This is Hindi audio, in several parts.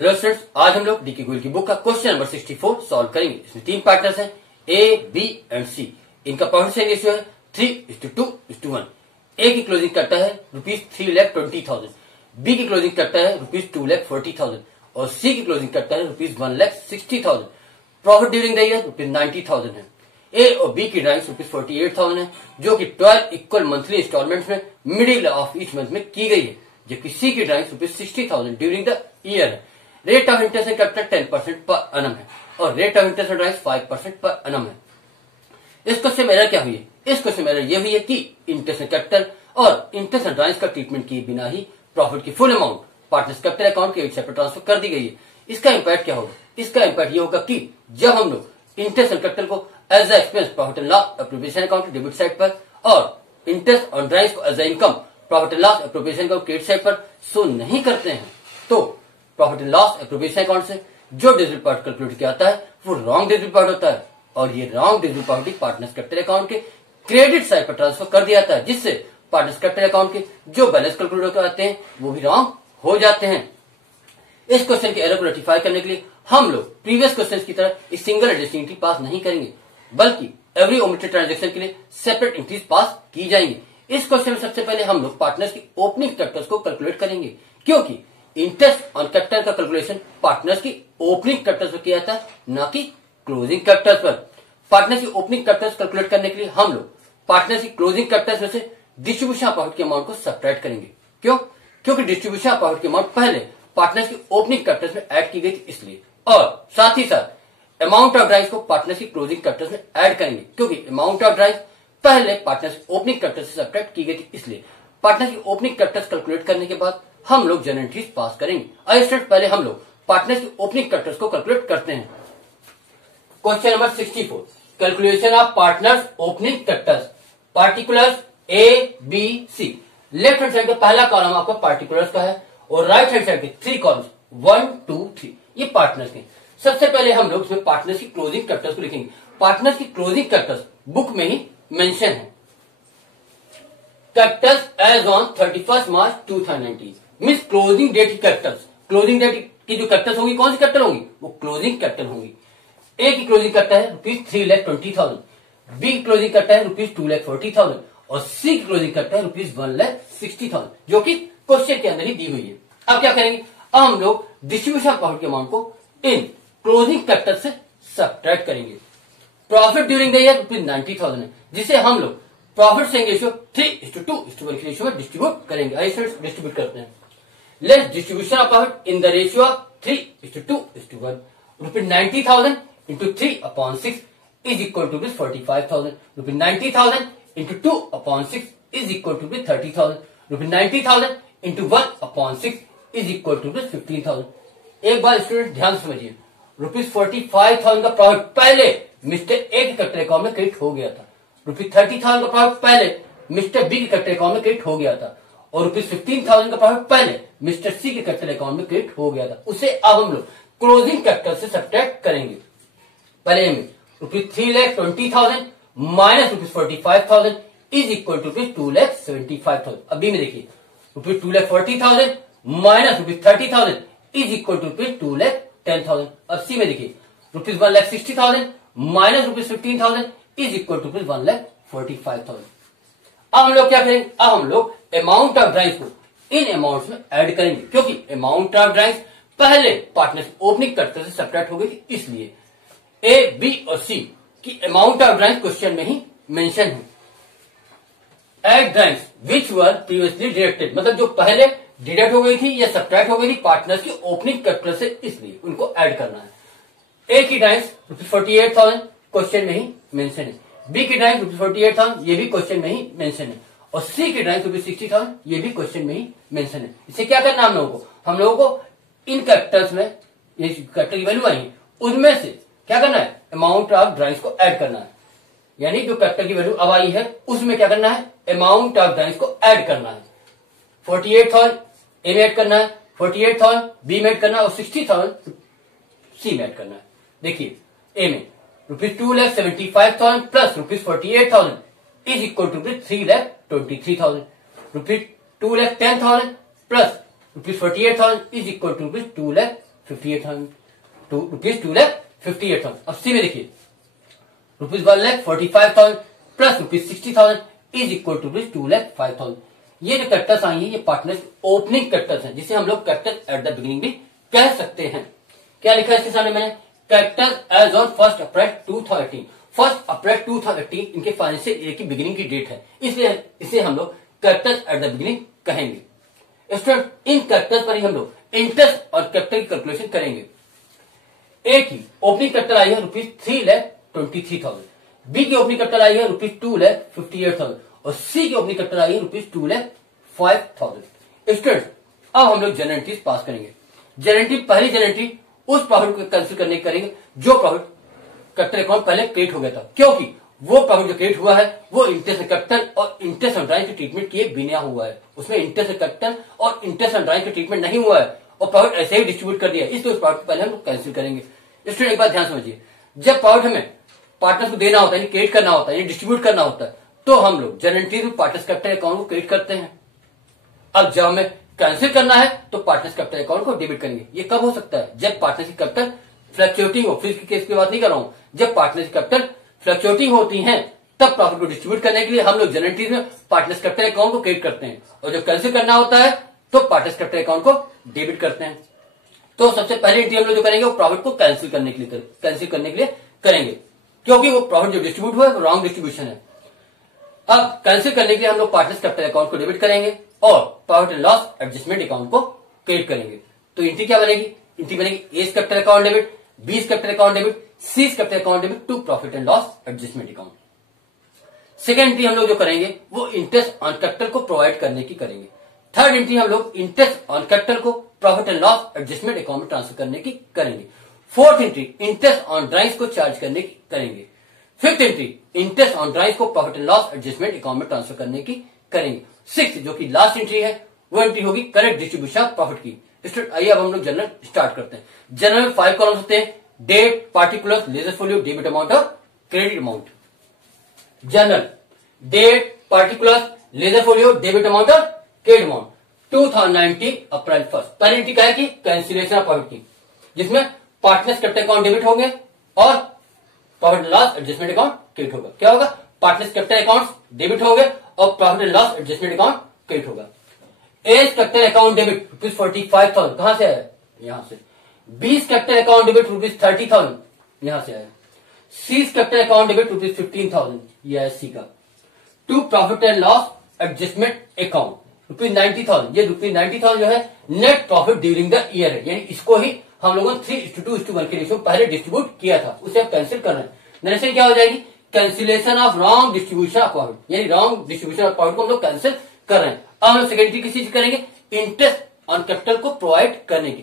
हेलो स्टूडेंट्स, आज हम लोग डीके गोयल की बुक का क्वेश्चन नंबर 64 सॉल्व करेंगे। इसमें तीन पार्टनर्स हैं, ए, बी एंड सी। इनका प्रॉफिट शेयरिंग रेशियो है 3:2:1। ए की क्लोजिंग करता है ₹3,20,000, बी की क्लोजिंग करता है ₹2,40,000 और सी की क्लोजिंग करता है ₹1,60,000। प्रॉफिट ड्यूरिंग द ईयर ₹90,000 है। ए और बी की ड्राइंग्स ₹48,000 है, जो कि 12 इक्वल मंथली इंस्टॉलमेंट में मिडिल ऑफ ईच मंथ में की गई है। जबकि सी की ड्राइंग्स ₹60,000 ड्यूरिंग द ईयर है। Rate of interest and capital 10% per annum है और rate of interest and drawings 5% per annum है। इस क्वेश्चन में एरर क्या हुई है? इस क्वेश्चन में एरर यह हुई है कि इंटरेस्ट एंड कैपिटल और इंटरेस्ट एंड ड्राइंग्स का ट्रीटमेंट किए बिना ही प्रॉफिट की full amount partners capital account के एक सेपरेट ट्रांसफर कर दी गई है। इसका इंपैक्ट क्या होगा? इसका इंपैक्ट ये होगा कि जब हम लोग इंटरेस्ट एंड कैपिटल को as a expense profit and loss appropriation account debit side पर और इंटरेस्ट ऑन ड्राइंग्स को as a income profit and loss appropriation account credit side पर शो नहीं करते हैं, तो profit and loss appropriation account से जो डिजिटल पार्ट कैलकुलेट किया जाता है वो रॉन्ग डिजिटल पार्ट होता है और ये wrong digital part partners capital account के क्रेडिट साइड पर ट्रांसफर कर दिया जाता है, जिससे पार्टनर्स कैपिटल अकाउंट के जो बैलेंस कैलकुलेट करते हैं वो भी रॉन्ग हो जाते हैं। इस क्वेश्चन के एरर को रेक्टिफाई करने के लिए हम लोग प्रीवियस क्वेश्चन की तरह एक सिंगल एडजस्टिंग एंट्री पास नहीं करेंगे, बल्कि एवरी ओमिटेड ट्रांजेक्शन के लिए सेपरेट एंट्रीज पास की जाएंगी। इस क्वेश्चन में सबसे पहले हम लोग पार्टनर्स की ओपनिंग कैपिटल्स को कैलकुलेट करेंगे, क्योंकि इंटरेस्ट ऑन कैपिटल का कैलकुलेशन पार्टनर्स की ओपनिंग कैपिटल्स पर किया जाता है, न कि क्लोजिंग कैपिटल्स पर। पार्टनर्स की ओपनिंग कैपिटल्स कैलकुलेट करने के लिए हम लोग पार्टनर्स की क्लोजिंग कैपिटल्स में से डिस्ट्रीब्यूशन प्रॉफिट के अमाउंट को सब्ट्रैक्ट करेंगे। क्यों? क्योंकि डिस्ट्रीब्यूशन प्रॉफिट के अमाउंट पहले पार्टनर्स की ओपनिंग कैपिटल्स में ऐड की गई थी, इसलिए। और साथ ही साथ अमाउंट ऑफ ड्राइव्स को पार्टनर्स की क्लोजिंग कैपिटल्स में ऐड करेंगे, क्योंकि अमाउंट ऑफ ड्राइव्स पहले पार्टनर्स की ओपनिंग कैपिटल से सब्ट्रैक्ट की गई थी, इसलिए। पार्टनर्स की ओपनिंग कैपिटल्स कैलकुलेट करने के बाद हम लोग जनरल एंट्रीज पास करेंगे। आइए स्टूडेंट, पहले हम लोग पार्टनर्स की ओपनिंग कैपिटल्स को कैलकुलेट करते हैं। Question number 64, calculation of partners opening capitals. Particulars A, B, C. Left hand side का पहला कॉलम आपका पार्टिकुलर्स का है और राइट हैंड साइड के 3 कॉलम्स 1, 2, 3 ये पार्टनर्स के। सबसे पहले हम लोग इसमें पार्टनर्स की क्लोजिंग कैपिटल्स को लिखेंगे। पार्टनर्स की क्लोजिंग कैपिटल्स बुक में ही मेंशन है। Capitals as on 31 March 2019 means closing date की कैपिटल्स। क्लोजिंग डेट की जो कैपिटल्स होगी, कौन सी कैपिटल होंगी? वो क्लोजिंग कैपिटल होंगी। ए की क्लोजिंग करता है ₹3,20,000, बी की क्लोजिंग करता है ₹2,40,000 और सी की क्लोजिंग करता है ₹1,60,000, जो कि क्वेश्चन के अंदर ही दी हुई है। अब क्या करेंगे? अब हम लोग डिस्ट्रीब्यूशन प्रॉफिट के अमाउंट को इन क्लोजिंग कैपिटल से सब्ट्रैक्ट करेंगे। प्रॉफिट ड्यूरिंग द ईयर ₹90,000 है, जिसे हम लोग प्रॉफिट शेयरिंग रेशियो 3:2:1 के रेशियो में डिस्ट्रीब्यूट करेंगे। आइए डिस्ट्रीब्यूट करते हैं। Less distribution of profit in the ratio of 3:2:1। ₹90,000 into 3/6 is equal to ₹45,000. ₹90,000 into 2/6 is equal to ₹30,000. ₹90,000 into 1/6 is equal to ₹15,000. एक बार स्टूडेंट ध्यान समझिए, ₹45,000 का प्रॉफिट पहले मिस्टर ए के कैपिटल अकाउंट में क्रेडिट हो गया था। ₹30,000 का प्रॉफिट पहले मिस्टर बी के कैपिटल अकाउंट में क्रेडिट हो गया था और ₹15,000 का प्रॉफिट पहले मिस्टर सी के कैपिटल अकाउंट में क्रेडिट हो गया था। उसे अब हम लोग क्लोजिंग कैपिटल से सब्ट्रैक्ट करेंगे। पहले में ₹3,20,000 माइनस ₹45,000 इज इक्वल टू ₹2,75,000। अभी में देखिए, ₹2,40,000 माइनस ₹30,000 इज इक्वल टू ₹2,10,000। अब सी में देखिए, ₹1,60,000 माइनस ₹15,000 इज इक्वल टू ₹1,45,000। अब हम लोग क्या करेंगे? अब हम लोग अमाउंट ऑफ ड्राइव्स को इन अमाउंट्स में ऐड करेंगे, क्योंकि अमाउंट ऑफ ड्राइव्स पहले पार्टनर्स ओपनिंग कैपिटल से सब्ट्रैक्ट हो गई थी, इसलिए। ए, बी और सी की अमाउंट ऑफ ड्राइव्स क्वेश्चन में ही मेंशन है। Add drives which were previously deducted, मतलब जो पहले डिडक्ट हो गई थी या सब्ट्रैक्ट हो गई थी पार्टनर्स की ओपनिंग कैपिटल से, इसलिए उनको ऐड करना है। ए की ड्राइव्स ₹48,000 क्वेश्चन में ही मेंशन है। बी की ड्राइव्स ₹48,000 ये भी क्वेश्चन में ही मेंशन है और सी की ड्राइव्स ₹60,000 ये भी क्वेश्चन में ही मेंशन है। इसे क्या करना हम लोगों को? हम लोगों को इन कैपिटल्स में ये कैपिटल की वैल्यू आई उनमें से क्या करना है? अमाउंट ऑफ ड्राइव्स को ऐड करना है। यानी जो कैपिटल की वैल्यू अब आई है उसमें क्या करना है? अमाउंट ऑफ ड्राइव्स को ऐड करना है। 48,000 ए में ऐड करना है, 48,000 बी में ऐड करना है और 60,000 सी में ऐड करना है। देखिए, ए में ₹2,75,000 plus ₹48,000 is equal to ₹3,23,000। ₹2,10,000 plus ₹48,000 is equal to 58,000 rupees 2,58,000। अब सी में देखिए rupees 1,45,000 plus rupees 60,000 is equal to rupees 2,05,000। ये जो कैपिटल्स आई है ये पार्टनर्स ओपनिंग कैपिटल्स हैं, जिसे हम लोग कैपिटल एट द बिगिनिंग भी कह सकते हैं। क्या लिखा है इसके सामने मैंने, कैपिटल एज ऑन 1 अप्रैल 2018। 1 अप्रैल 2018 इनके फाइनेंशियल ईयर की बिगिनिंग की डेट है, इसलिए इसे हम लोग कैपिटल एट द बिगिनिंग कहेंगे। स्टूडेंट इन कैपिटल पर ही हम लोग इंटरेस्ट और कैपिटल की कैलकुलेशन करेंगे। ए की ओपनिंग कैपिटल आई है रुपीज 3,23,000, बी की ओपनिंग कैपिटल आई है रुपीज 2,58,000 और सी की ओपनिंग कैपिटल आई है रुपीज 2,05,000। स्टूडेंट अब हम लोग जनरल एंट्रीज पास करेंगे। जनरल एंट्री, पहली जनरल एंट्री उस प्रॉफिट को कैंसिल करने की करेंगे जो प्रॉफिट कैपिटल अकाउंट पहले क्रिएट हो गया था, क्योंकि वो प्रॉफिट जो क्रिएट हुआ है वो इंटरेस्ट कैपिटल और इंटरेस्ट ऑन ड्राइंग के ट्रीटमेंट किए बिना हुआ है। उसमें इंटरेस्ट कैपिटल और इंटरेस्ट ऑन ड्राइंग के ट्रीटमेंट नहीं हुआ है और प्रॉफिट ऐसे ही डिस्ट्रीब्यूट कर दिया, इसलिए उस प्रॉफिट को पहले हम लोग कैंसिल करेंगे। स्टूडेंट एक बात ध्यान समझिए, जब प्रॉफिट हमें पार्टनर्स को देना होता है, क्रिएट करना होता है, डिस्ट्रीब्यूट करना होता है, तो हम लोग जनरल एंट्री में पार्टनर्स कैपिटल अकाउंट को क्रिएट करते हैं। अब जब हमें कैंसिल करना है तो पार्टनर्स कैपिटल अकाउंट को डेबिट करेंगे। ये कब हो सकता है, जब पार्टनरशिप कैपिटल फ्लक्चुएटिंग हो। फिर के केस की बात नहीं कर रहा हूं, जब पार्टनरशिप कैपिटल फ्लक्चुएटिंग होती हैं तब प्रॉफिट को डिस्ट्रीब्यूट करने के लिए हम लोग जनरल एंट्रीज में पार्टनर्स कैपिटल अकाउंट को क्रिएट करते हैं, और जब कैंसिल करना होता है तो पार्टनर्स कैपिटल अकाउंट को डेबिट करते हैं। तो सबसे पहली एंट्री हम लोग जो करेंगे वो प्रॉफिट को कैंसिल करने के लिए करेंगे, क्योंकि वो प्रॉफिट जो डिस्ट्रीब्यूट हुआ है वो रॉन्ग डिस्ट्रीब्यूशन है। अब कैंसिल करने के लिए हम लोग पार्टनर्स कैपिटल अकाउंट को डेबिट करेंगे और profit and loss adjustment account को क्रिएट करेंगे। तो एंट्री क्या बनेगी, एंट्री बनेगी A's capital account debit, B capital account debit, C capital account debit to profit and loss adjustment account. Second entry हम लोग जो करेंगे वो इंटरेस्ट ऑन कैपिटल को प्रोवाइड करने की करेंगे। थर्ड एंट्री हम लोग इंटरेस्ट ऑन कैपिटल को profit and loss adjustment account में ट्रांसफर करने की करेंगे। Fourth entry interest on drawings को चार्ज करने की करेंगे। Fifth entry interest on drawings को profit and loss adjustment account में ट्रांसफर करने की करेंगे। सिक्स जो कि लास्ट एंट्री है वो एंट्री होगी करेक्ट डिस्ट्रीब्यूशन ऑफ प्रॉफिट की। स्टूडेंट आइए अब हम लोग जनरल स्टार्ट करते हैं। जनरल में 5 कॉलम्स होते हैं, date, particular, ledger folio, debit amount और credit amount. Journal date, particular, ledger folio, debit amount और क्रेडिट अमाउंट। 2019 अप्रैल 1 पहली एंट्री क्या है कि कैंसिलेशन ऑफ प्रॉफिट की, जिसमें पार्टनर्स कैपिटल अकाउंट डेबिट होंगे और profit and loss adjustment account credit होगा। क्या होगा, पार्टनर्स कैपिटल अकाउंट डेबिट होंगे और profit and loss adjustment account credit होगा। A's capital account debit rupees 45,000 कहां से आया, यहां से। B capital account debit rupees 30,000 यहां से आया। C capital account debit rupees 15,000 यह है सी का। To profit and loss adjustment account rupees 90,000, ये रुपीज 90,000 जो है net profit during the year है, यानी इसको ही हम लोगों ने 3:2:1 के रेशियो पहले डिस्ट्रीब्यूट किया था, उसे अब कैंसिल कर रहे हैं। नरेशन क्या हो जाएगी, cancellation of wrong distribution of profit, यानी रॉन्ग डिस्ट्रीब्यूशन ऑफ प्रॉफिट को हम लोग कैंसिल कर रहे हैं। अब हम लोग सेकेंडरी किस चीज करेंगे, इंटरेस्ट ऑन कैपिटल को प्रोवाइड करने की।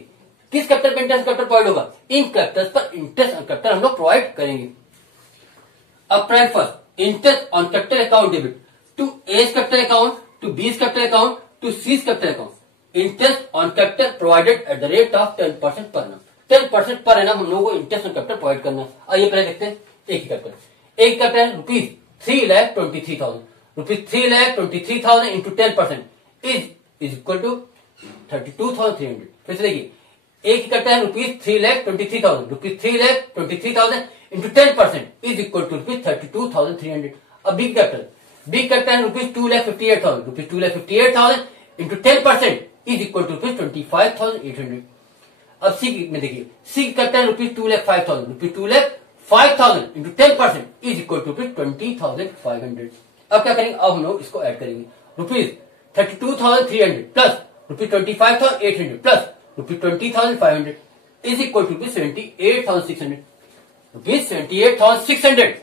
किस कैपिटल पर इंटरेस्ट कैपिटल प्रोवाइड होगा, इन कैपिटल पर इंटरेस्ट ऑन कैपिटल हम लोग प्रोवाइड करेंगे। April 1 interest on capital account debit to A's capital account, to B capital account, to C capital account. Interest on capital provided at the rate of 10% per annum. 10% per annum हम लोगों को इंटरेस्ट ऑन कैपिटल प्रोवाइड करना है। आइए पहले देखते हैं एक ही कैपिटल। एक capital rupees 3,23,000, rupees 3,23,000 into 10% is equal to 32,300। फिर से देखिए, एक capital rupees 3,23,000, rupees 3,23,000 into 10% is equal to rupees 32,300। अब B capital rupees 2,58,000, rupees 2,58,000 into 10% is equal to rupees 25,800। अब सी में देखिए, C capital rupees 2,05,000, rupees 2,05,000 into 10% is equal to rupees 20,500। अब क्या करेंगे, अब हम लोग इसको ऐड करेंगे, rupees 32,300 plus rupees 25,800 plus rupees 20,500 is equal to rupees 78,600। Rupees 78,600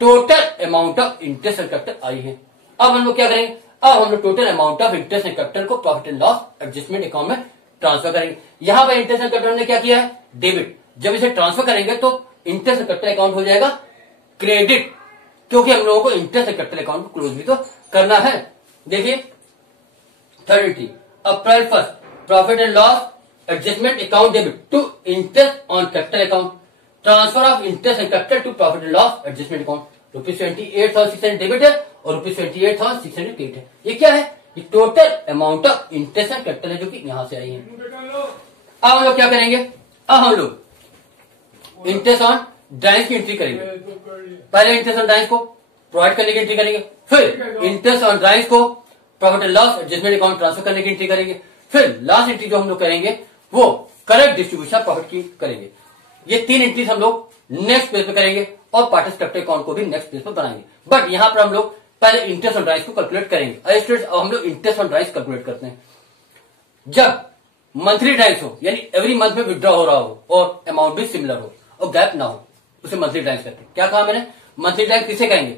total amount of interest and capital आई है। अब हम लोग क्या करेंगे, अब हम लोग total amount of interest and capital को profit and loss adjustment account में ट्रांसफर करेंगे। यहां पर इंटरेस्ट एंड कैपिटल ने क्या किया है, डेबिट। जब इसे ट्रांसफर करेंगे तो इंटरेस्ट एंड कैपिटल अकाउंट हो जाएगा क्रेडिट, क्योंकि हम लोगों को इंटरेस्ट एंड कैपिटल अकाउंट को क्लोज भी तो करना है। देखिए third entry April 1 profit and loss adjustment account debit to interest on capital account, transfer of interest and capital to profit and loss adjustment account. Rupees 28,600 debit है और रुपीज 28,600 क्रेडिट है। ये क्या है, ये total amount of interest and capital है जो कि यहां से आई है। अब हम लोग क्या करेंगे, अब हम लोग इंटरेस्ट ऑन ड्राइंग्स की एंट्री करेंगे। पहले इंटरेस्ट ऑन ड्राइंग्स को प्रोवाइड करने की एंट्री करेंगे, फिर इंटरेस्ट ऑन ड्राइंग्स को profit and loss adjustment account transfer करने की एंट्री करेंगे, फिर लास्ट एंट्री जो हम लोग करेंगे वो करेक्ट डिस्ट्रीब्यूशन प्रॉफिट की करेंगे। ये 3 एंट्रीज हम लोग नेक्स्ट पेज पे करेंगे और पार्टनर्स कैपिटल अकाउंट को भी नेक्स्ट पेज पे बनाएंगे। बट यहां पर हम लोग पहले इंटरेस्ट ऑन ड्राइंग्स को कैलकुलेट करेंगे। अब हम लोग इंटरेस्ट ऑन ड्राइंग्स कैलकुलेट करते हैं। जब मंथली ड्राइंग्स हो, यानी एवरी मंथ में विड्रॉ हो रहा हो और अमाउंट भी सिमिलर हो और गैप ना हो, उसे मंथली ड्राइंग्स कहते हैं। क्या कहा मैंने? मंथली ड्राइंग्स किसे कहेंगे?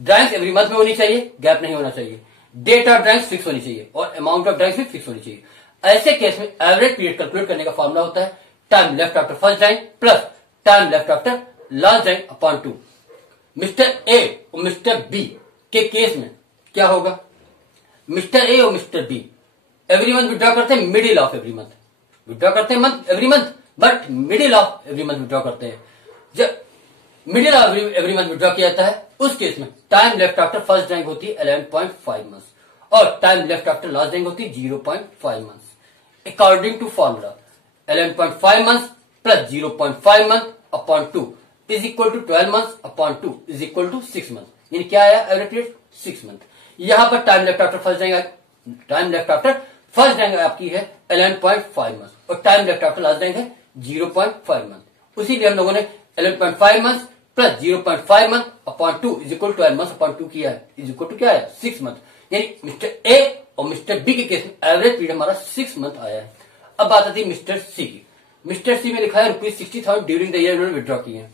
ड्राइंग्स एवरी मंथ में होनी चाहिए, गैप नहीं होना चाहिए, डेट ऑफ ड्राइंग्स फिक्स होनी चाहिए और अमाउंट ऑफ ड्राइंग्स भी फिक्स होनी चाहिए। ऐसे केस में एवरेज पीरियड कैलकुलेट करने का फॉर्मूला होता है time left after first drawing plus time left after last drawing upon 2। Mister A और मिस्टर बी के केस में क्या होगा? मिस्टर ए और mister B every month withdraw करते हैं, middle of every month withdraw करते हैं, month every month, but middle of every month withdraw करते हैं। जब middle of every month withdraw किया जाता है उस केस में time left after first drawing होती है 11.5 मंथ्स और time left after last drawing होती है 0.5 months. According to formula 11.5 months plus 0.5 month upon 2 is equal to 12 months upon 2 is equal to 6 month. यानी क्या आया? Average period 6 month. यहां पर time left after first drawing आपकी है 11.5 मंथ और time left after last drawing है 0.5 मंथ। उसीलिए हम लोगों ने 11.5 month plus 0.5 month upon 2 is equal 12 month upon 2 किया है, इज इक्वल टू क्या है? 6 मंथ। यानी मिस्टर ए और मिस्टर बी के केस में एवरेज पीरियड हमारा 6 मंथ आया है। अब बात आती है मिस्टर सी की। मिस्टर सी में लिखा है ₹60,000 ड्यूरिंग द ईयर इन्होंने विड्रॉ किए हैं,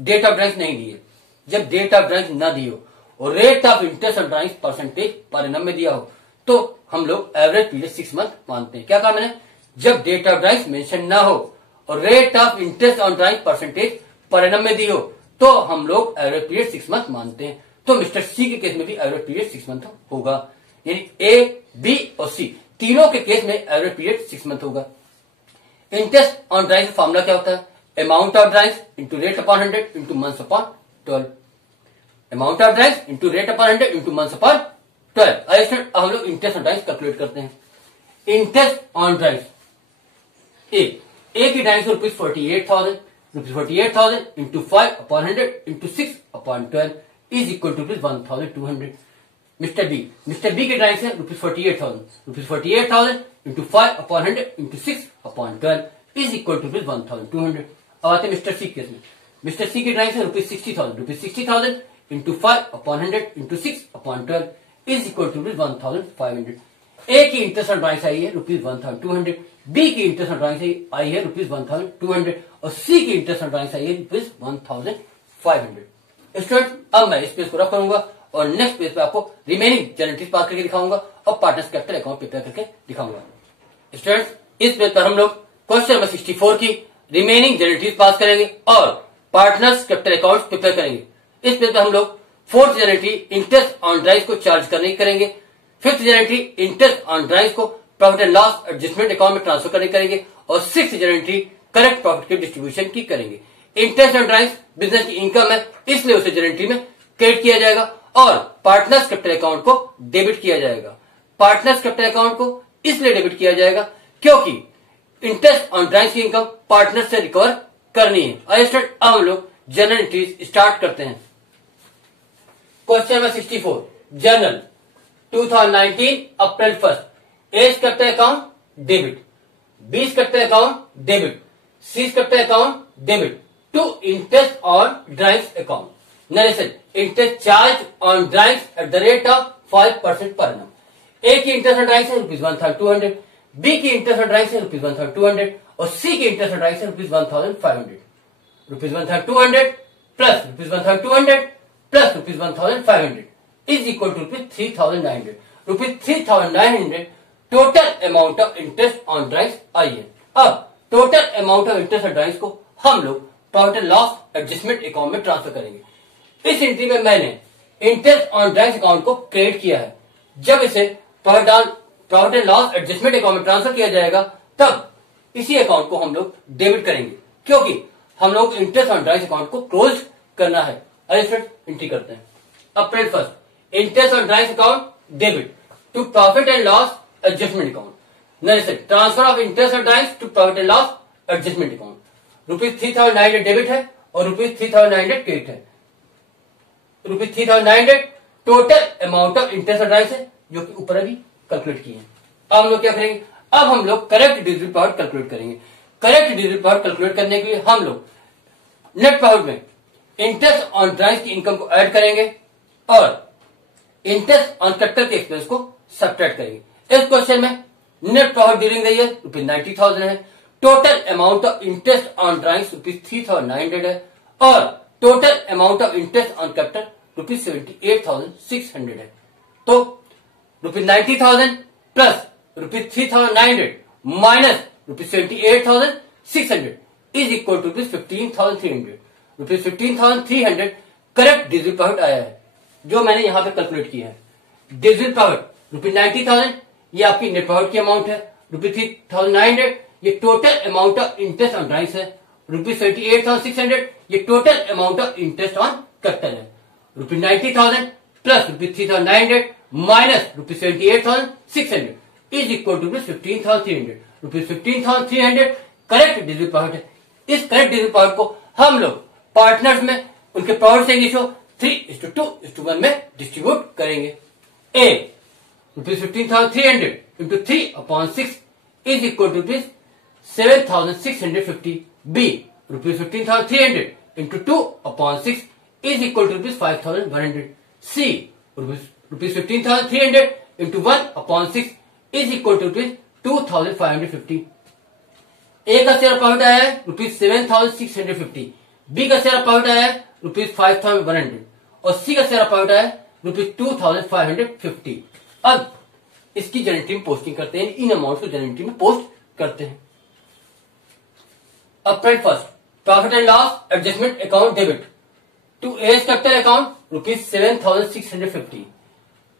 डेट ऑफ ड्राइंग्स नहीं दिए। जब डेट ऑफ ड्राइंग्स ना दी हो और rate of interest on drawings percentage per annum में दिया हो तो हम लोग एवरेज पीरियड 6 मंथ मानते हैं। क्या कहा मैंने? जब डेट ऑफ ड्राइंग्स मेंशन ना हो और rate of interest on drawing percentage per annum में दी हो तो हम लोग एवरेज पीरियड 6 मंथ मानते हैं। तो मिस्टर सी के केस में भी एवरेज पीरियड 6 मंथ होगा। यानी ए, बी और सी तीनों के केस में एवरेज पीरियड 6 मंथ होगा। इंटरेस्ट ऑन ड्राइंग्स का फॉर्मूला क्या होता है? Amount of drawings into rate upon 100 into months upon 12। Amount of drawings into rate upon 100 into months upon 12। अब हम लोग इंटरेस्ट ऑन ड्राइंग्स कैलकुलेट करते हैं। इंटरेस्ट ऑन ड्राइंग्स ए की drawings ₹48,000 into 5 upon 100 into 6 upon 12 is equal to ₹1,200। Mister B के ड्राइंग्स है ₹48,000 into 5 upon 100 into 6 upon 12 is equal to ₹1,200। अब आते हैं मिस्टर सी केस में। मिस्टर सी की ड्राइंग्स है ₹60,000 into 5 upon 100 into 6 upon 12 is equal to ₹1,500। A की इंटरेस्ट ऑन ड्राइंग्स आई है ₹1,200, बी की इंटरेस्ट ऑन ड्राइंग्स आई है ₹1,200 और सी की इंटरेस्ट ऑन ड्राइंग्स आई है ₹1,500। स्टूडेंट अब मैं इस पेज को रख करूंगा और नेक्स्ट पेज पे आपको रिमेनिंग जनरल पास करके दिखाऊंगा और पार्टनर्स कैपिटल अकाउंट प्रिपेयर करके दिखाऊंगा। स्टूडेंट्स इस पेज पर हम लोग क्वेश्चन नंबर 64 की रिमेनिंग जनरल पास करेंगे और पार्टनर्स कैपिटल अकाउंट प्रिपेयर करेंगे। इस पेज पर हम लोग 4th journal interest on drawings को चार्ज करने की करेंगे, 5th journal interest on drawings को profit and loss adjustment account में ट्रांसफर करने करेंगे और 6th जनरल करेक्ट प्रॉफिट की डिस्ट्रीब्यूशन की करेंगे। इंटरेस्ट ऑन ड्राइंग्स बिजनेस की इनकम है इसलिए उसे जनरल में क्रेडिट किया जाएगा और पार्टनर्स कैपिटल अकाउंट को डेबिट किया जाएगा। पार्टनर्स कैपिटल अकाउंट को इसलिए डेबिट किया जाएगा क्योंकि इंटरेस्ट ऑन ड्राइंग्स की इनकम पार्टनर से रिकवर करनी है। अब हम लोग जनरल एंट्रीज स्टार्ट करते हैं। Question number 64 journal 2019 April 1 A's capital account debit, B's capital account debit, C's capital account debit to interest on drawings account. Narration interest charge on drawings at the rate of 5% per annum. ए की इंटरेस्ट ऑन ड्राइंग्स है ₹1,200, बी की इंटरेस्ट ऑन ड्राइंग्स है ₹1,200 और सी की इंटरेस्ट ऑन ड्राइंग्स है ₹1,500। ₹1,200 plus ₹1,200 plus ₹1,500 is equal to ₹3,900। ₹3,900 total amount of interest on drawings आई है। अब total amount of interest on drawings को हम लोग profit and loss adjustment account में ट्रांसफर करेंगे। इस एंट्री में मैंने इंटरेस्ट ऑन ड्राइंग्स अकाउंट को क्रेडिट किया है। जब इसे profit and loss adjustment account में ट्रांसफर किया जाएगा तब इसी अकाउंट को हम लोग डेबिट करेंगे क्योंकि हम लोग इंटरेस्ट ऑन ड्राइंग्स अकाउंट को क्लोज करना है। एंट्री करते हैं। April 1 interest on drawings account debit to profit and loss adjustment account. Narration transfer of interest on drawings to profit and loss adjustment account. ₹3,900 debit है और ₹3,900 क्रेडिट है। ₹3,900 total amount of interest advance है, जो कि ऊपर अभी कैलकुलेट किए हैं। अब हम लोग क्या करेंगे, अब हम लोग करेक्ट डिविजिबल प्रॉफिट कैलकुलेट करेंगे। करेक्ट डिविजिबल प्रॉफिट कैलकुलेट करने के लिए हम लोग नेट प्रॉफिट में इंटरेस्ट ऑन ड्राइंग्स की इनकम को ऐड करेंगे और इंटरेस्ट ऑन कैपिटल के एक्सपेंस को सब्ट्रैक्ट करेंगे। इस क्वेश्चन में net profit during the year ₹90,000 है, total amount of interest on drawings ₹3,900 है और total amount of interest on capital ₹78,600 है। तो ₹90,000 plus ₹3,900 minus ₹78,600 is equal to ₹15,300। ₹15,300 correct divisible profit आया है, जो मैंने यहां पे कैलकुलेट किया है। डिविजिबल प्रॉफिट ₹90,000 ये आपकी नेट प्रॉफिट की अमाउंट है, ₹3,900 ये total amount of interest on drawings है, ₹78,600 ये total amount of interest on capital है। ₹90,000 plus ₹3,900 minus ₹78,600 is equal to ₹15,300। ₹15,300 correct divisible profit है। इस करेक्ट डिविजिबल प्रॉफिट को हम लोग पार्टनर्स में उनके प्रॉफिट से रेशियो 3:2:1 में डिस्ट्रीब्यूट करेंगे। A ₹15,300 into 3/6 is equal to ₹7,650। B ₹15,300 into 2/6 is equal to ₹5,100। C ₹15,300 into 1/6 is equal to ₹2,550। A का शेयर प्रॉफिट आया है ₹7,650, बी का शेयर प्रॉफिट आया है ₹5,100 और सी का शेयर प्रॉफिट आया है ₹2,550। अब इसकी जनरल एंट्री में पोस्टिंग करते हैं, इन अमाउंट को जनरल एंट्री में पोस्ट करते हैं। Upfront first profit and loss adjustment account debit to A's capital account ₹7,650,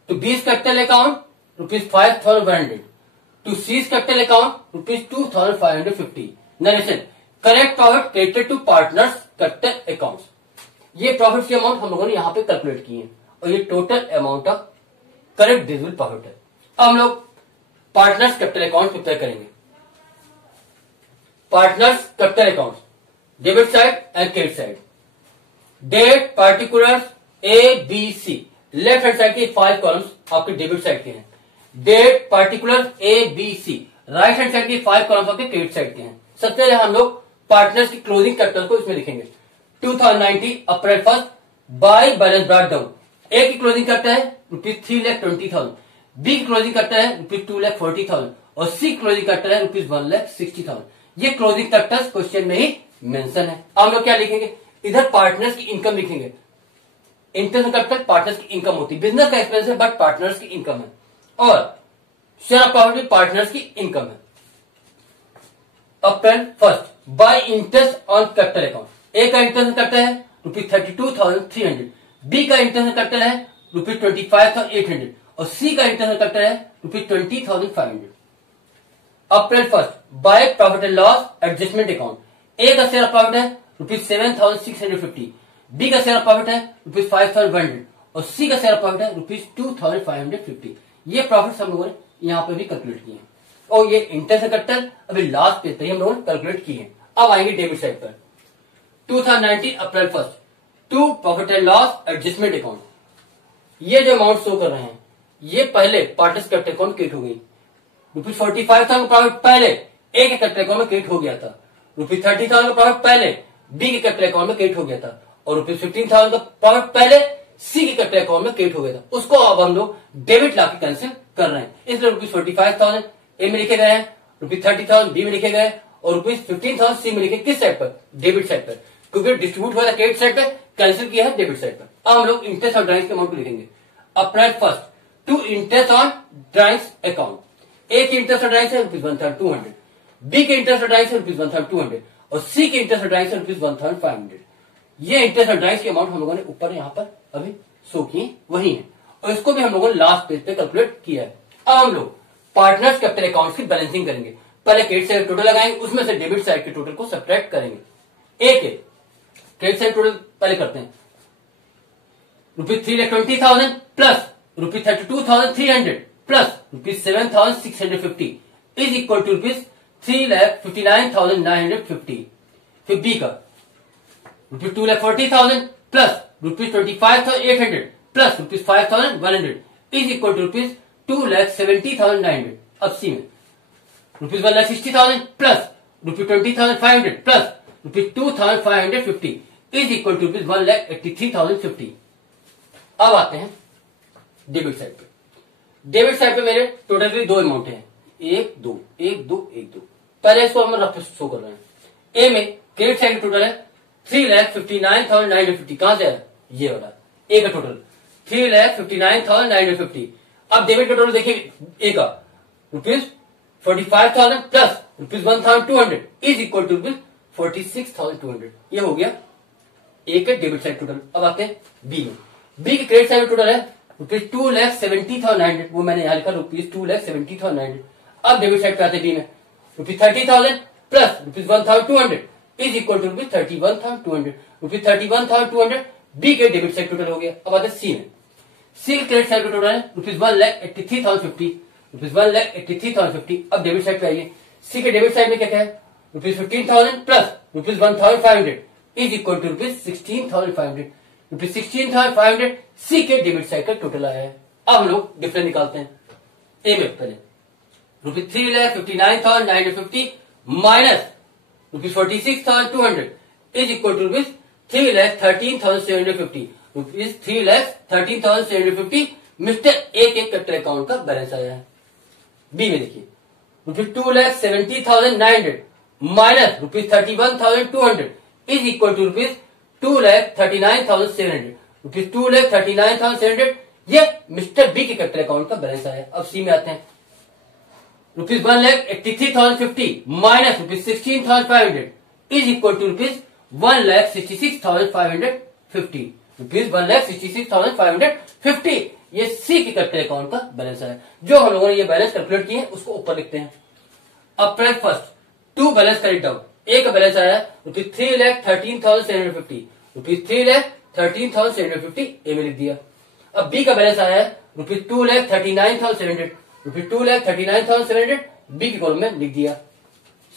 to B's capital account ₹5,100, to C's capital account ₹2,550। Narration correct profit credited to partners capital accounts. ये प्रॉफिट की अमाउंट हम लोगों ने यहां पे कैलकुलेट की है और ये total amount of correct divisible profit है। अब हम लोग पार्टनर्स कैपिटल अकाउंट प्रिपेयर करेंगे। Partners capital account debit side and credit side. Date particulars A B C, left hand side के 5 कॉलम्स आपके डेबिट साइड के हैं। Date particulars A B C, right hand side के 5 कॉलम्स आपके क्रेडिट साइड के हैं। सबसे पहले हम लोग पार्टनर्स की क्लोजिंग कैपिटल को इसमें लिखेंगे। 2090 अप्रैल 1 बाय बैलेंस ब्रॉट डाउन। ए की क्लोजिंग कैपिटल है ₹3,20,000, बी की क्लोजिंग कैपिटल है ₹2,40,000 और सी की क्लोजिंग कैपिटल है ₹1,60,000। ये क्लोजिंग कैपिटल क्वेश्चन में ही मेंशन है। अब हम लोग क्या लिखेंगे, इधर पार्टनर्स की इनकम लिखेंगे। इंटरेस्ट कैपिटल पार्टनर्स की इनकम होती है, बिजनेस का एक्सपेंस है बट पार्टनर्स की इनकम है, और शेयर ऑफ प्रॉफिट पार्टनर्स की इनकम है। April 1 by interest on capital account. A का इंटरेस्ट कैपिटल है ₹32,300, बी का इंटरेस्ट कैपिटल है ₹25,800 और सी का इंटरेस्ट कैपिटल है ₹20,500। April 1 by profit and loss adjustment account. A का शेयर ऑफ प्रॉफिट है ₹7,650, बी का शेयर ऑफ प्रॉफिट है ₹5,100 और सी का शेयर ऑफ प्रॉफिट है ₹2,550। ये प्रॉफिट हम लोगों ने यहाँ पे भी कैलकुलेट किए हैं और ये इंटरेस्ट कैपिटल अभी लास्ट पे हम लोगों ने कैलकुलेट किए हैं। अब आएंगे डेबिट साइड पर। 2019 April 1 to profit and loss adjustment account. ये जो अमाउंट शो कर रहे हैं ये पहले पार्टनर्स कैपिटल अकाउंट क्रिएट हो गई। ₹45,000 का प्रॉफिट पहले ए के कैपिटल अकाउंट में क्रिएट हो गया था, ₹30,000 का प्रॉफिट पहले बी के कैपिटल अकाउंट में क्रिएट हो गया था और ₹15,000 का प्रॉफिट पहले सी के कैपिटल अकाउंट में क्रिएट हो गया था। उसको अब हम लोग डेबिट लाके कैंसिल कर रहे हैं, इसलिए ₹45,000 ए में लिखे गए हैं, ₹30,000 बी में लिखे गए और ₹15,000 सी में लिखे। किस साइड पर, डेबिट साइड पर, क्योंकि डिस्ट्रीब्यूट हुआ था क्रेडिट साइड पर, कैंसिल किया है डेबिट साइड पर। अब हम लोग इंटरेस्ट ऑन ड्राइंग्स के अमाउंट को लिखेंगे। April 1 to interest on drawings account. A की इंटरेस्ट ऑन ड्राइंग्स है ₹1,200, बी के इंटरेस्ट ऑन ड्राइंग्स है ₹1,200 और सी के इंटरेस्ट ऑन ड्राइंग्स है ₹1,500। ये इंटरेस्ट ऑन ड्राइंग्स के अमाउंट हम लोगों ने ऊपर यहाँ पर अभी शो किए वही है और इसको भी हम लोगों ने लास्ट पेज पे कैलकुलेट किया है। अब हम लोग पार्टनर्स कैपिटल अकाउंट की बैलेंसिंग करेंगे। पहले क्रेडिट साइड टोटल लगाएंगे, उसमें से डेबिट साइड के टोटल को सब्ट्रैक्ट करेंगे। ए के क्रेडिट साइड टोटल पहले करते हैं। ₹3,20,000 plus ₹32,300 plus ₹7,650 is equal to 3,59,950। फिर बी का rupees 2,40,000 plus rupees 25,800 plus rupees 5,100 is equal to rupees 2,70,900। अब सी में rupees 1,60,000 plus rupees 20,500 plus rupees 2,550 is equal to rupees 1,83,050। अब आते हैं डेबिट साइड पे। डेबिट साइड पे मेरे टोटली दो अमाउंट है, 1 2 1 2 1 2। पहले इसको हम रफ शो कर रहे हैं। ए में क्रेडिट साइड टोटल है 3,59,950। कहां से है? ये वाला ए का टोटल 3,59,950। अब डेबिट का टोटल देखिए ए का rupees 45,000 plus rupees 1,200 is equal to rupees 46,200। ये हो गया ए के डेबिट साइड टोटल। अब आते हैं बी में। बी के क्रेडिट साइड टोटल है रुपीज 2,70,900। वो मैंने यहां लिखा रुपीज 2,70,900। अब डेबिट साइड पे आते हैं बी में rupees 30,000 plus rupees 1,200 is equal to rupees 31,200। Rupees 31,200 B के डेबिट साइड टोटल हो गया। अब आते हैं सी में। सी के क्रेडिट साइड टोटल है रुपीज 1,83,050। रुपीज 1,83,050। अब डेबिट साइड पे आइए। सी के डेबिट साइड में क्या क्या है? Rupees 15,000 plus rupees 1,500 is equal to rupees 16,500। Rupees 16,500 C के डेबिट साइड का टोटल आया है। अब हम लोग डिफरेंस निकालते हैं। ए में पहले rupees 3,59,950 minus rupees 46,200 is equal to rupees 3,13,750। Rupees 3,13,750 mister A के कैपिटल अकाउंट का बैलेंस आया है। बी में देखिए rupees 2,70,900 minus rupees 31,200 is equal to rupees 2,39,700। Rupees 2,39,700 ये मिस्टर बी के कैपिटल अकाउंट का बैलेंस आया। अब सी में आते हैं rupees 1,83,050 minus rupees 16,500 is equal to rupees 1,66,550। Rupees 1,66,550 ये सी के कैपिटल अकाउंट का बैलेंस है। जो हम लोगों ने ये बैलेंस कैलकुलेट किए उसको ऊपर लिखते हैं। अब first to balance carried down. A का बैलेंस आया रुपीज 3,13,750। रुपीज 3,13,750 ए में लिख दिया। अब बी का बैलेंस आया है रुपीज 2,39,700। रुपीज 2,39,700 बी के कॉलम में लिख दिया।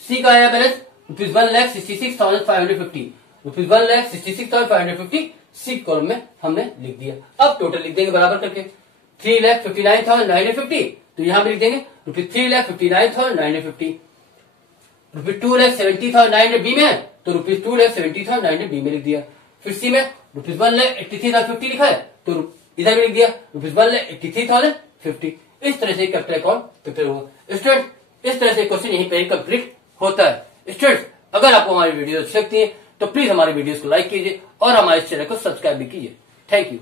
सी का आया balance rupees 1,66,550। Rupees 1,66,550 C column में हमने लिख दिया। अब टोटल लिख देंगे बराबर करके 3,59,950 तो यहां पे लिख देंगे रुपीज 3,59,950। रुपीज 2,70,900 बी में है तो रुपीज 2,70,900 बी में लिख दिया। फिर सी में रुपीज 1,83,050 लिखा है तो इधर में लिख दिया रुपीज 1,83,050। इस तरह से कैपिटल अकाउंट प्रिपेयर हुआ। स्टूडेंट इस तरह से क्वेश्चन यहीं पे कंप्लीट होता है। स्टूडेंट अगर आपको हमारी वीडियो अच्छी लगती है तो प्लीज हमारे वीडियोस को लाइक कीजिए और हमारे चैनल को सब्सक्राइब भी कीजिए। Thank you.